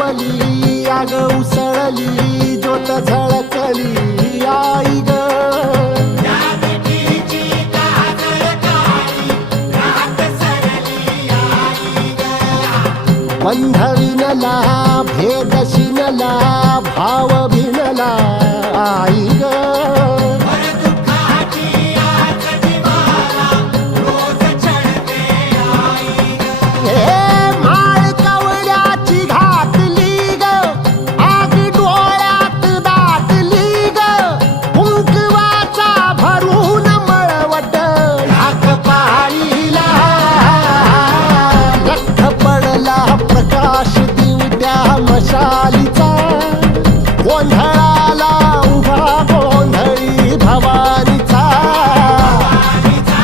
झोपली आग उसळली ज्योत झळकली आई ग बंध विणला भेद शिनला भाव भिनला आई ग